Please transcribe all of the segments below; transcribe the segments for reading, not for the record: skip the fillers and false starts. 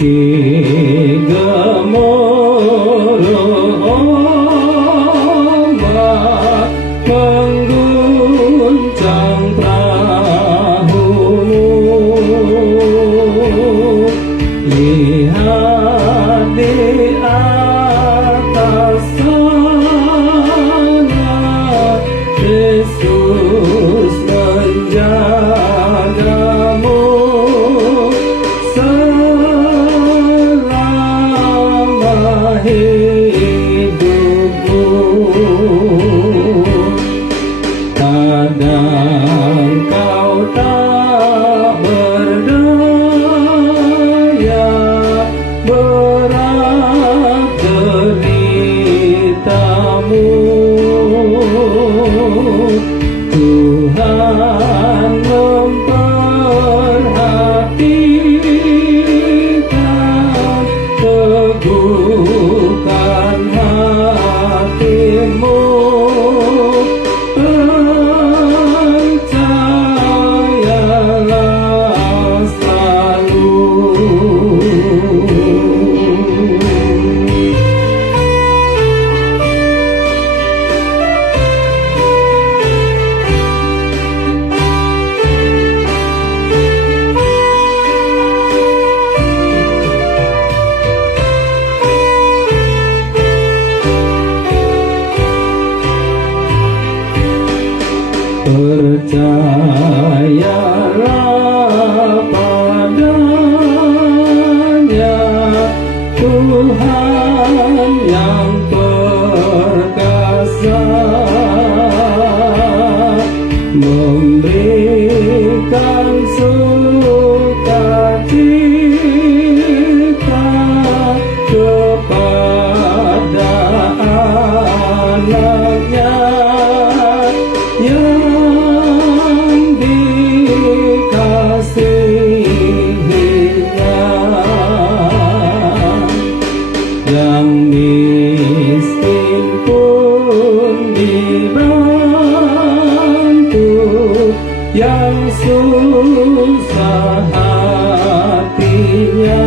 meski gemuruh ombak mengguncang perahumu, lihat di atas sana Yesus menjagamu selama hidupmu. Kadang kau tak berdaya, berat deritamu, Tuhan memperhatikan, teguhkan hatimu, percayalah selalu. Percayalah padanya, Tuhan yang perkasa, memberikan sukacita kepada anaknya yang dikasihinya, yang miskin pun dibantu, yang susah hatinya.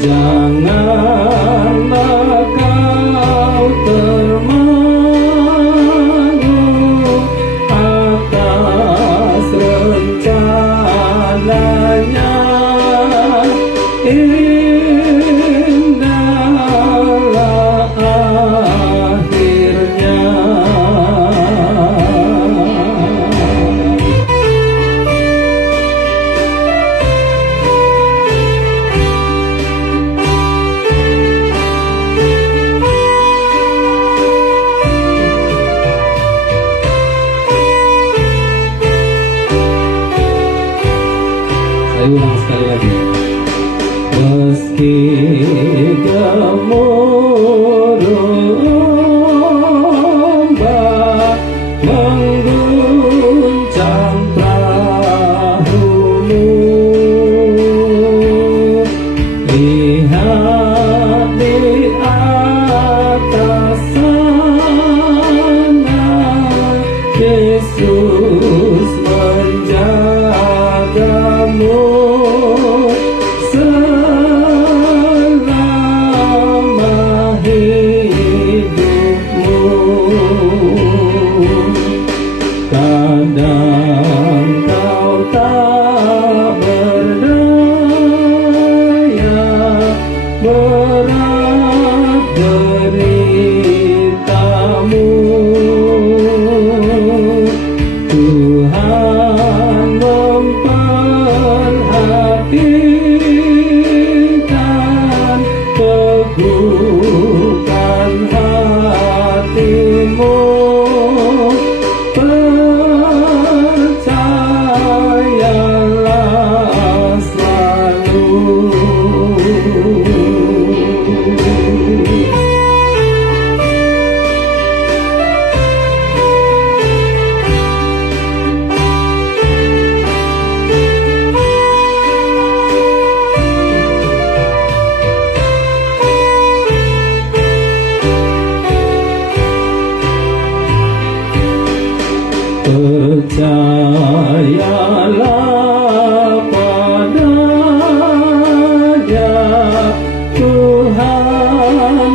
Janganlah kau termangu atas rencananya, indahlah akhirnya. Saya ulang sekali lagi. Meski gemuruh ombak mengguncang perahumu, lihat di atas sana Yesus menjagamu selama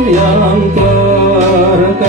yang perkasa.